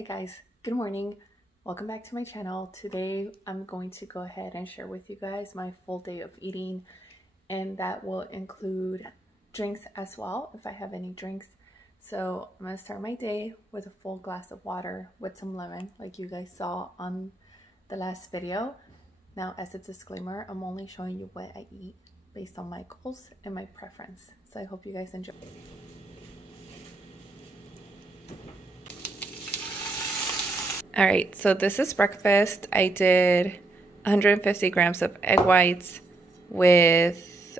Hi guys, good morning. Welcome back to my channel. Today I'm going to go ahead and share with you guys my full day of eating, and that will include drinks as well if I have any drinks. So I'm going to start my day with a full glass of water with some lemon like you guys saw on the last video. Now, as a disclaimer, I'm only showing you what I eat based on my goals and my preference. So I hope you guys enjoy. All right, so this is breakfast. I did 150 grams of egg whites with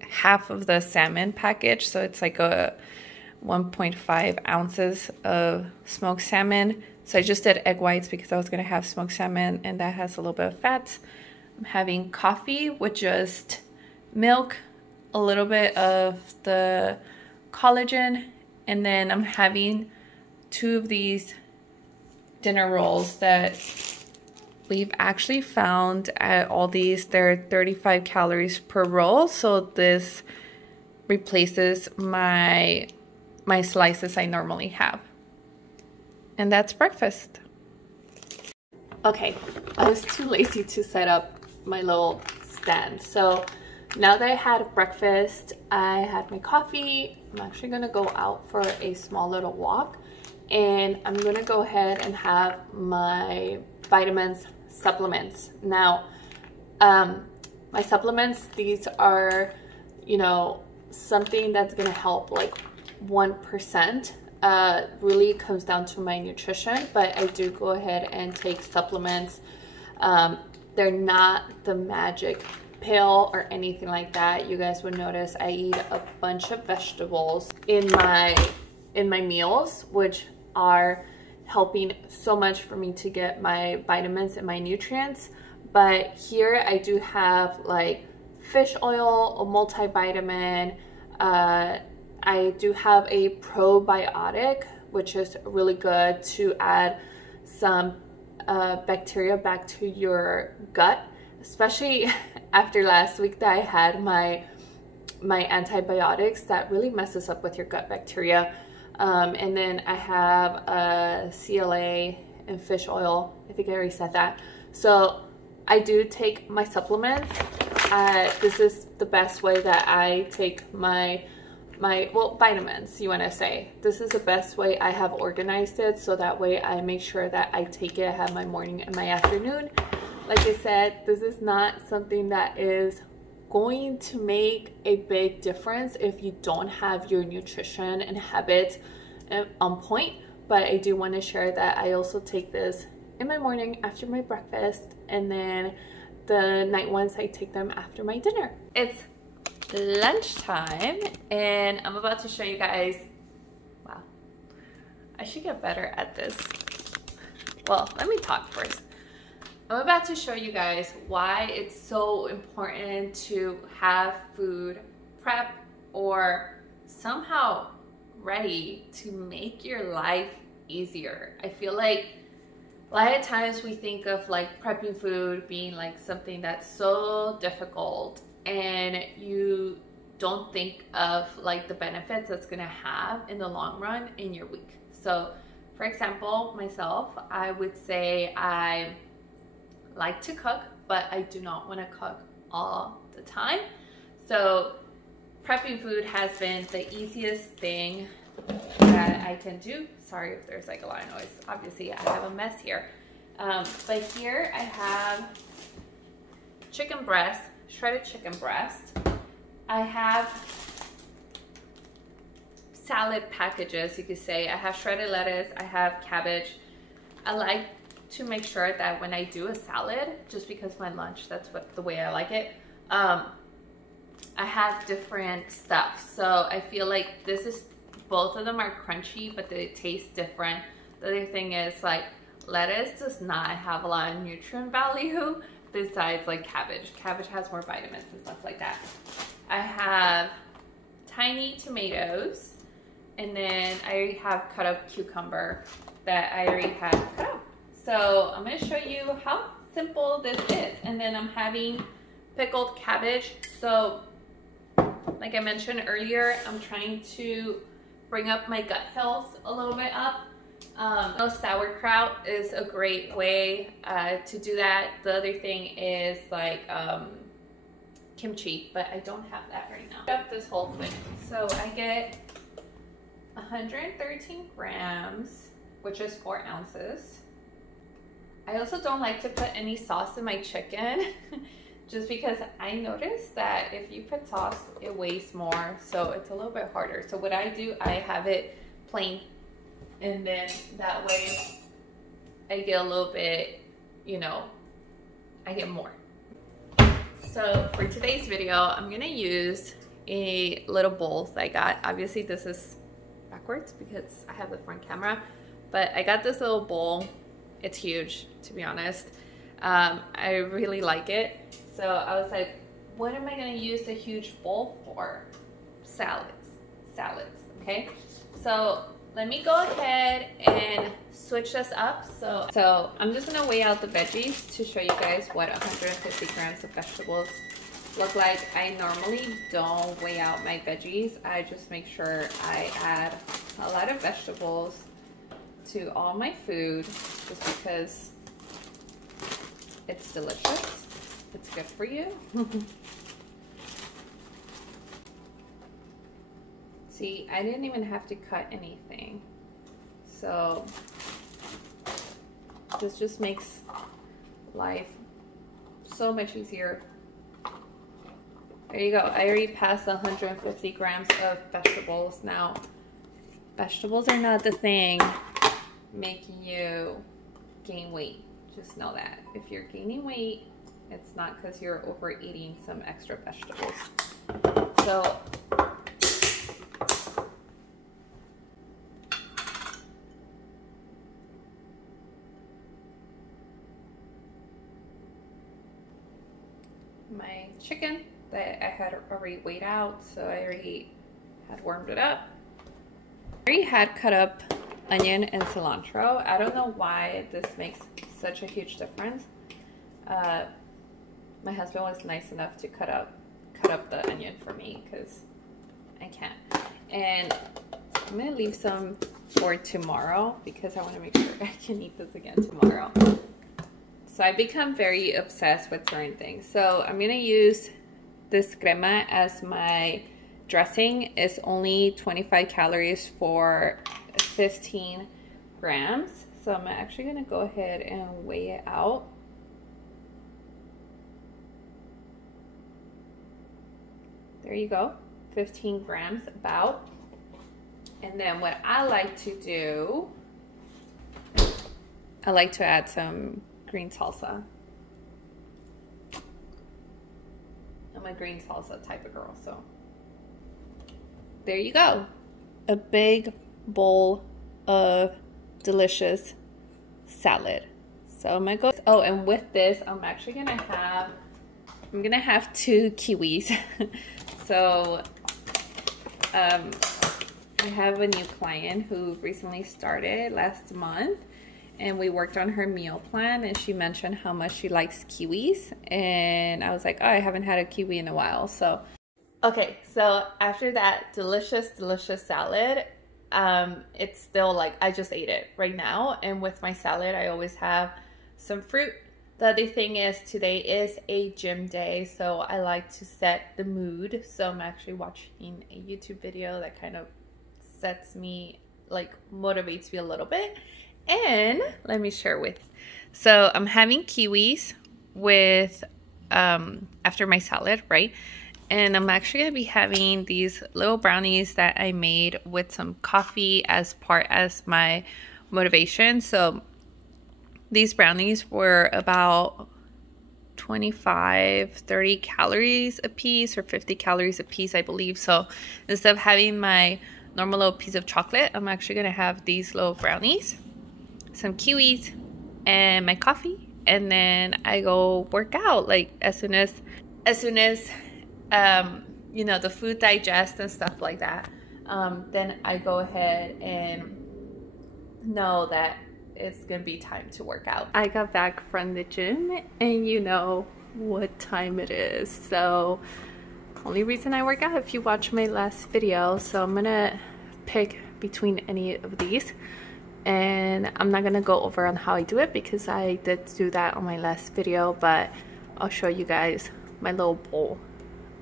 half of the salmon package. So it's like a 1.5 ounces of smoked salmon. So I just did egg whites because I was gonna have smoked salmon and that has a little bit of fat. I'm having coffee with just milk, a little bit of the collagen, and then I'm having 2 of these dinner rolls that we've actually found at Aldi's. They're 35 calories per roll, so this replaces my slices I normally have. And that's breakfast. Okay, I was too lazy to set up my little stand. So now that I had breakfast, I had my coffee. I'm actually gonna go out for a small little walk, and I'm gonna go ahead and have my vitamins supplements. Now, my supplements, these are, you know, something that's gonna help like 1%. Really comes down to my nutrition, but I do go ahead and take supplements. They're not the magic pill or anything like that. You guys would notice I eat a bunch of vegetables in my meals, which are helping so much for me to get my vitamins and my nutrients. But here I do have like fish oil, a multivitamin. I do have a probiotic, which is really good to add some bacteria back to your gut, especially after last week that I had my antibiotics. That really messes up with your gut bacteria. And then I have a CLA and fish oil. I think I already said that. So I do take my supplements. This is the best way that I take my well, vitamins, you want to say. This is the best way I have organized it, so that way I make sure that I take it. I have my morning and my afternoon. Like I said, this is not something that is going to make a big difference if you don't have your nutrition and habits on point, but I do want to share that I also take this in my morning after my breakfast, and then the night ones I take them after my dinner. It's lunchtime and I'm about to show you guys, wow, I should get better at this. Well, let me talk first. I'm about to show you guys why it's so important to have food prep or somehow ready to make your life easier. I feel like a lot of times we think of like prepping food being like something that's so difficult, and you don't think of like the benefits that's gonna have in the long run in your week. So for example, myself, I would say I like to cook, but I do not want to cook all the time. So prepping food has been the easiest thing that I can do. Sorry if there's like a lot of noise. Obviously I have a mess here. But here I have chicken breast, shredded chicken breast. I have salad packages, you could say. I have shredded lettuce, I have cabbage. I like to make sure that when I do a salad, just because my lunch, that's the way I like it, I have different stuff. So I feel like both of them are crunchy, but they taste different. The other thing is like lettuce does not have a lot of nutrient value besides like cabbage. Cabbage has more vitamins and stuff like that. I have tiny tomatoes, and then I already have cut up cucumber that I already have cut up. So I'm going to show you how simple this is. And then I'm having pickled cabbage. So like I mentioned earlier, I'm trying to bring up my gut health a little bit up. Sauerkraut is a great way to do that. The other thing is like kimchi, but I don't have that right now. Got this whole thing. So I get 113 grams, which is 4 ounces. I also don't like to put any sauce in my chicken just because I noticed that if you put sauce, it weighs more, so it's a little bit harder. So what I do, I have it plain, and then that way I get a little bit, you know, I get more. So for today's video, I'm gonna use a little bowl that I got. Obviously this is backwards because I have the front camera, but I got this little bowl. It's huge, to be honest. I really like it. So I was like, what am I gonna use a huge bowl for? Salads, okay? So let me go ahead and switch this up. So I'm just gonna weigh out the veggies to show you guys what 150 grams of vegetables look like. I normally don't weigh out my veggies. I just make sure I add a lot of vegetables to all my food just because it's delicious. It's good for you. See, I didn't even have to cut anything. So this just makes life so much easier. There you go. I already passed 150 grams of vegetables. Now, vegetables are not the thing making you gain weight. Just know that. If you're gaining weight, it's not because you're overeating some extra vegetables. So my chicken that I had already weighed out, so I already had warmed it up. I already had cut up onion and cilantro. I don't know why this makes such a huge difference. My husband was nice enough to cut up the onion for me because I can't. And I'm gonna leave some for tomorrow because I want to make sure I can eat this again tomorrow. So I become very obsessed with certain things. So I'm gonna use this crema as my dressing. It's only 25 calories for 15 grams. So I'm actually gonna go ahead and weigh it out. There you go, 15 grams about. And then what I like to do, I like to add some green salsa. I'm a green salsa type of girl, so. There you go. A big bowl of delicious salad. So I'm gonna go, oh, and with this, I'm actually gonna have, I'm gonna have 2 kiwis. So, I have a new client who recently started last month, and we worked on her meal plan, and she mentioned how much she likes kiwis, and I was like, oh, I haven't had a kiwi in a while. So okay, so after that delicious salad, it's still like, I just ate it right now, and with my salad I always have some fruit. The other thing is, today is a gym day, so I like to set the mood. So I'm actually watching a YouTube video that kind of sets me, like, motivates me a little bit. And let me share with you. So I'm having kiwis with after my salad, right? And I'm actually gonna be having these little brownies that I made with some coffee as part as my motivation. So these brownies were about 25-30 calories a piece, or 50 calories a piece, I believe. So instead of having my normal little piece of chocolate, I'm actually gonna have these little brownies, some kiwis, and my coffee, and then I go work out. Like as soon as you know, the food digests and stuff like that, then I go ahead and know that it's gonna be time to work out. I got back from the gym, and you know what time it is. So only reason I work out if you watch my last video. So I'm gonna pick between any of these. And I'm not gonna go over on how I do it because I did do that on my last video, but I'll show you guys my little bowl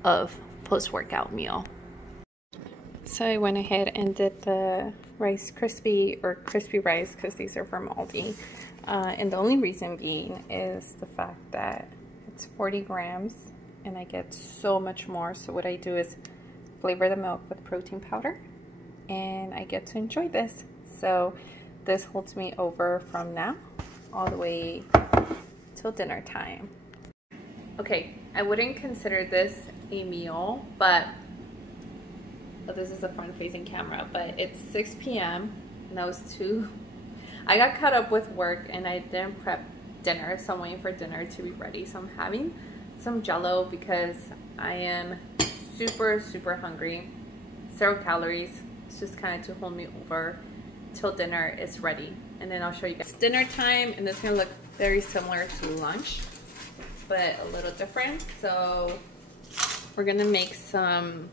of post-workout meal. So I went ahead and did the Rice Krispie, or crispy rice, because these are from Aldi. And the only reason being is the fact that it's 40 grams and I get so much more. So what I do is flavor the milk with protein powder and I get to enjoy this. So this holds me over from now all the way till dinner time. Okay, I wouldn't consider this a meal, but this is a front-facing camera, but it's 6 p.m. and that was I got caught up with work and I didn't prep dinner, so I'm waiting for dinner to be ready. So I'm having some Jell-O because I am super hungry. 0 calories. It's just kind of to hold me over till dinner is ready, and then I'll show you guys. It's dinner time and it's gonna look very similar to lunch but a little different. So we're gonna make some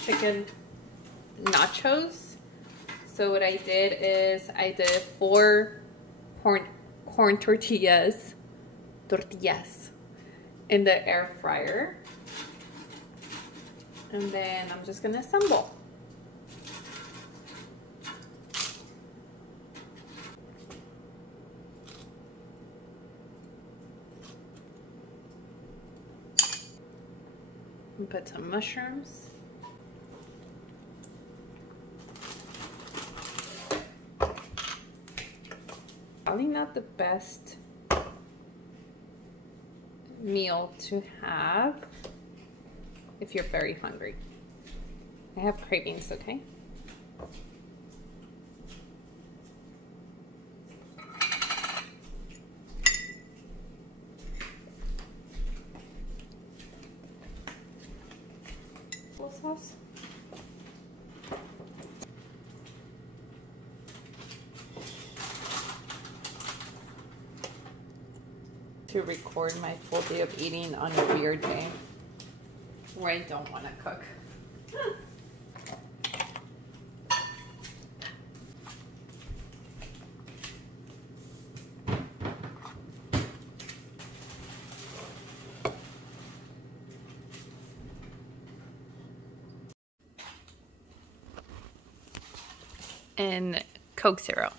chicken nachos. So what I did is I did 4 corn tortillas in the air fryer, and then I'm just gonna assemble. And put some mushrooms. Probably not the best meal to have if you're very hungry. I have cravings, okay? Sauce. To record my full day of eating on a weird day where I don't want to cook. And Coke Zero.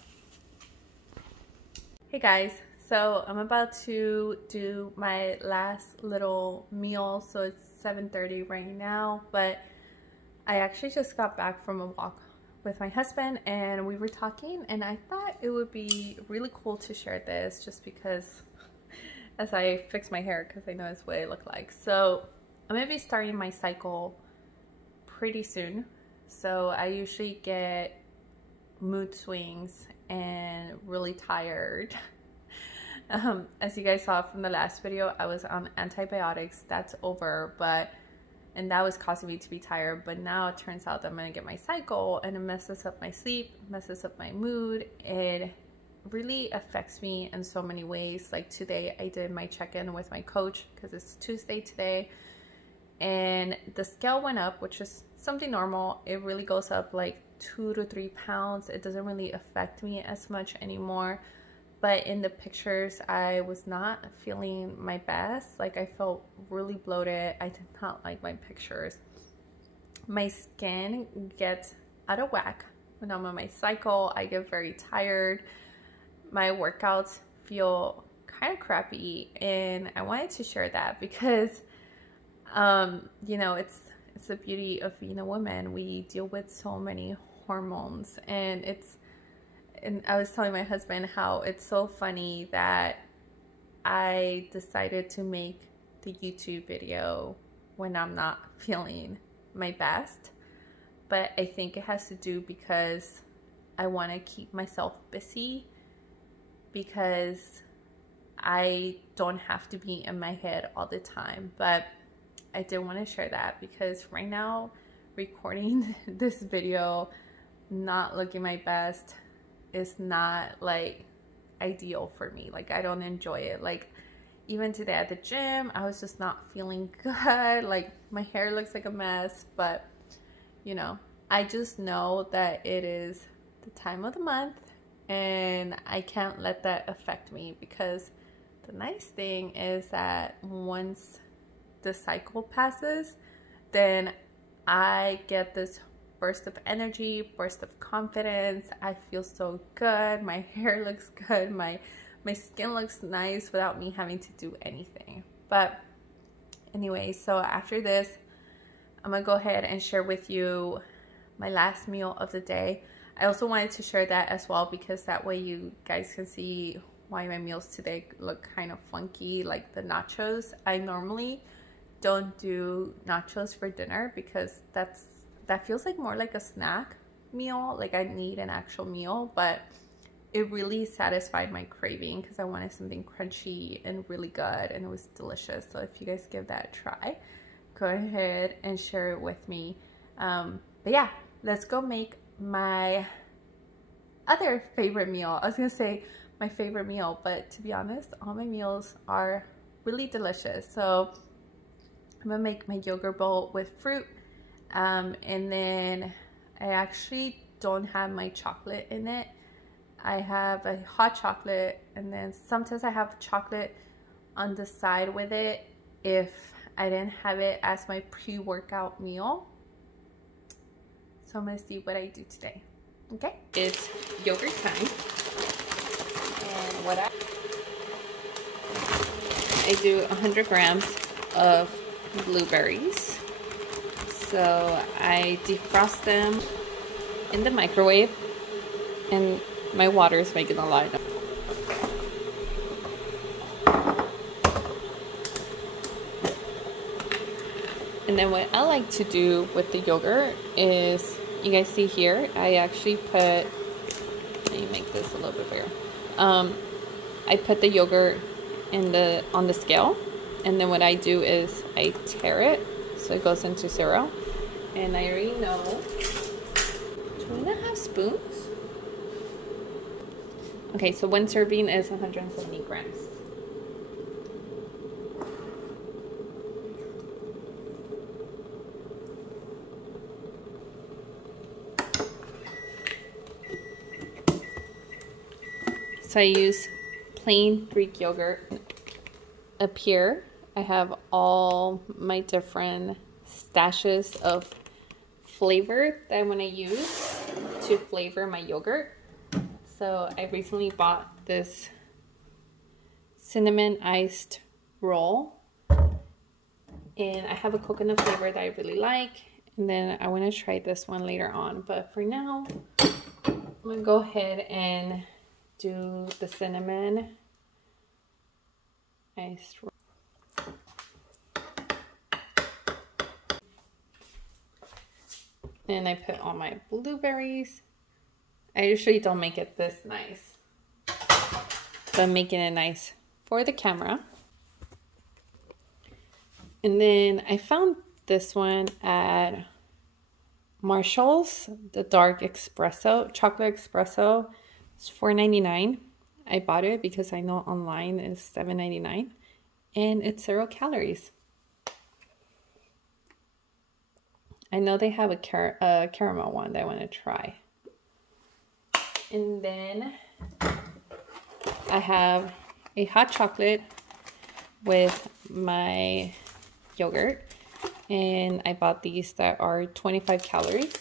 Hey guys, so I'm about to do my last little meal. So it's 7:30 right now, but I actually just got back from a walk with my husband and we were talking, and I thought it would be really cool to share this just because as I fix my hair, because I know it's what I look like. So I'm gonna be starting my cycle pretty soon. So I usually get mood swings and really tired. As you guys saw from the last video, I was on antibiotics. That's over, and that was causing me to be tired. But now it turns out that I'm gonna get my cycle and it messes up my sleep, messes up my mood. It really affects me in so many ways. Like today I did my check-in with my coach because it's Tuesday today, and the scale went up, which is something normal. It really goes up like 2 to 3 pounds. It doesn't really affect me as much anymore, but in the pictures I was not feeling my best. Like I felt really bloated. I did not like my pictures. My skin gets out of whack when I'm on my cycle. I get very tired. My workouts feel kind of crappy, and I wanted to share that because you know, it's the beauty of being a woman. We deal with so many hormones, and I was telling my husband how it's so funny that I decided to make the YouTube video when I'm not feeling my best, but I think it has to do because I want to keep myself busy, because I don't have to be in my head all the time. But I did want to share that because right now, recording this video, not looking my best, is not like ideal for me. Like I don't enjoy it. Like even today at the gym, I was just not feeling good. Like my hair looks like a mess, but you know, I just know that it is the time of the month, and I can't let that affect me, because the nice thing is that once the cycle passes, then I get this burst of energy, burst of confidence. I feel so good. My hair looks good. My skin looks nice without me having to do anything. But anyway, so after this, I'm gonna go ahead and share with you my last meal of the day. I also wanted to share that as well, because that way you guys can see why my meals today look kind of funky, like the nachos. I normally don't do nachos for dinner because that feels like more like a snack meal, like I need an actual meal, but it really satisfied my craving because I wanted something crunchy and really good, and it was delicious. So if you guys give that a try, go ahead and share it with me. But yeah, let's go make my other favorite meal. I was gonna say my favorite meal, but to be honest, all my meals are really delicious. So I'm gonna make my yogurt bowl with fruit, and then I actually don't have my chocolate in it. I have a hot chocolate, and then sometimes I have chocolate on the side with it if I didn't have it as my pre-workout meal. So I'm gonna see what I do today. Okay, it's yogurt time, and what I do 100 grams of blueberries. So I defrost them in the microwave, and my water is making a lot. And then what I like to do with the yogurt is, you guys see here, I actually put, let me make this a little bit bigger. I put the yogurt on the scale, and then what I do is I tear it so it goes into 0. And I already know 2.5 spoons. Okay, so one serving is 170 grams. So I use plain Greek yogurt. Up here, I have all my different stashes of flavor that I want to use to flavor my yogurt. So I recently bought this cinnamon iced roll, and I have a coconut flavor that I really like, and then I want to try this one later on. But for now, I'm gonna go ahead and do the cinnamon iced roll. And I put all my blueberries. I usually don't make it this nice, but I'm making it nice for the camera. And then I found this one at Marshall's, the dark espresso, chocolate espresso. It's $4.99. I bought it because I know online is $7.99, and it's 0 calories. I know they have a caramel one that I want to try. And then I have a hot chocolate with my yogurt, and I bought these that are 25 calories.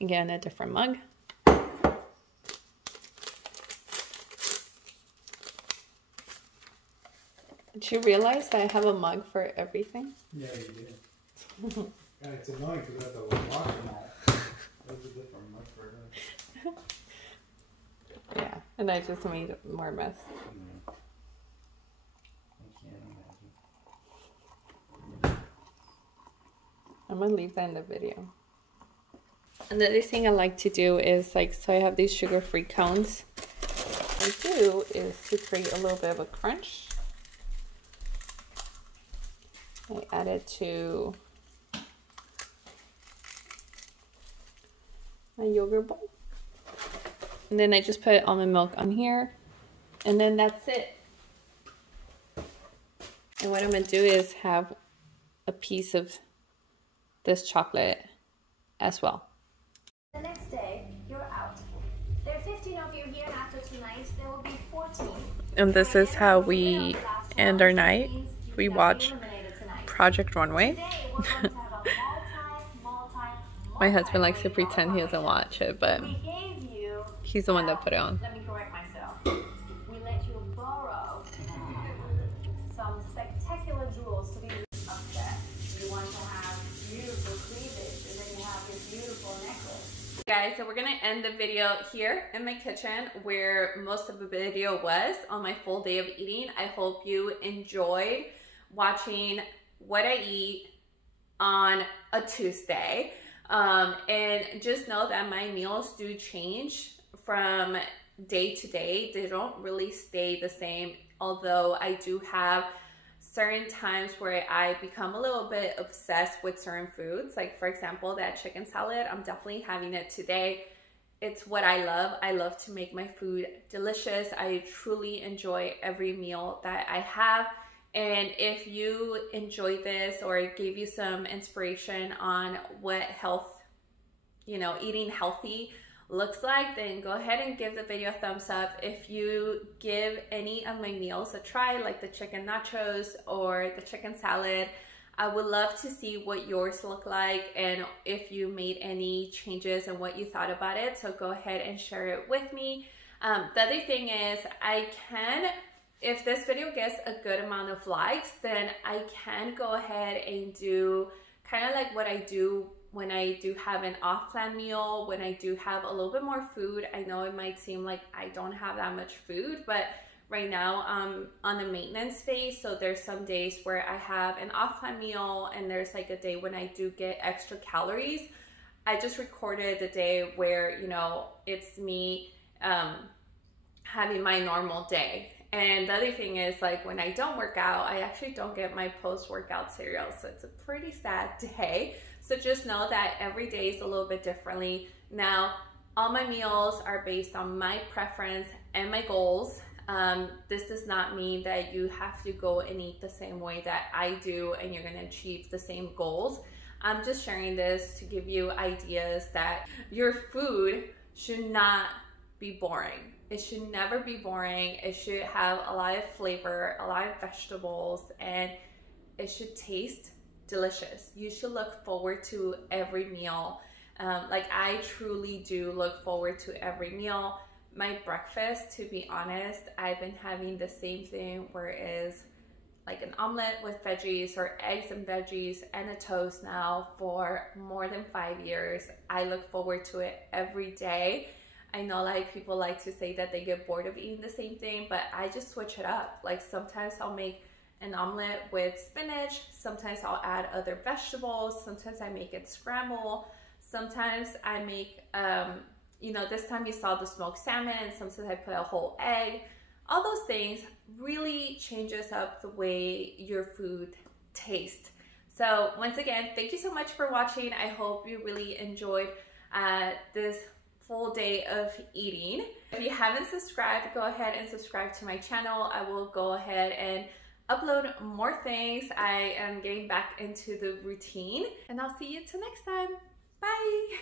Again, a different mug. Did you realize that I have a mug for everything? Yeah, you did. Yeah, it's annoying because I have to wash them all. There's a different mug for that. Yeah, and I just made more mess. I can't imagine. I'm gonna leave that in the video. Another thing I like to do is, like, so I have these sugar-free cones. What I do is to create a little bit of a crunch. I add it to my yogurt bowl. And then I just put almond milk on here. And then that's it. And what I'm going to do is have a piece of this chocolate as well. The next day, you're out. There are 15 of you here, and after tonight, there will be 14. And this is how we end our night. We watch Project Runway. My husband likes to pretend he doesn't watch it, but he's the one that put it on. Let me correct myself. We let you borrow some spectacular jewels to be up there. You want to have beautiful cleavage, and then you have this beautiful necklace. Guys, so we're gonna end the video here in my kitchen where most of the video was on my full day of eating. I hope you enjoyed watching what I eat on a Tuesday. And just know that my meals do change from day to day. They don't really stay the same, although I do have certain times where I become a little bit obsessed with certain foods. Like for example, that chicken salad, I'm definitely having it today. It's what I love. I love to make my food delicious. I truly enjoy every meal that I have. And if you enjoyed this or it gave you some inspiration on what health, you know, eating healthy looks like, then go ahead and give the video a thumbs up. If you give any of my meals a try, like the chicken nachos or the chicken salad, I would love to see what yours look like and if you made any changes and what you thought about it. So go ahead and share it with me. The other thing is if this video gets a good amount of likes, then I can go ahead and do kind of like what I do when I do have an off-plan meal, when I do have a little bit more food. I know it might seem like I don't have that much food, but right now I'm on the maintenance phase. So there's some days where I have an off-plan meal and there's like a day when I do get extra calories. I just recorded the day where, you know, it's me having my normal day. And the other thing is, like, when I don't work out, I actually don't get my post-workout cereal. So it's a pretty sad day. So just know that every day is a little bit differently. Now, all my meals are based on my preference and my goals. This does not mean that you have to go and eat the same way that I do and you're gonna achieve the same goals. I'm just sharing this to give you ideas that your food should not be boring. It should never be boring. It should have a lot of flavor, a lot of vegetables, and it should taste delicious. You should look forward to every meal. Like I truly do look forward to every meal. My breakfast, to be honest, I've been having the same thing where it is like an omelet with veggies or eggs and veggies and a toast now for more than 5 years. I look forward to it every day. I know like people like to say that they get bored of eating the same thing, but I just switch it up. Like sometimes I'll make an omelet with spinach. Sometimes I'll add other vegetables. Sometimes I make it scramble. Sometimes I make, you know, this time you saw the smoked salmon, and sometimes I put a whole egg. All those things really changes up the way your food tastes. So once again, thank you so much for watching. I hope you really enjoyed this full day of eating. If you haven't subscribed, go ahead and subscribe to my channel. I will go ahead and upload more things. I am getting back into the routine, and I'll see you till next time. Bye.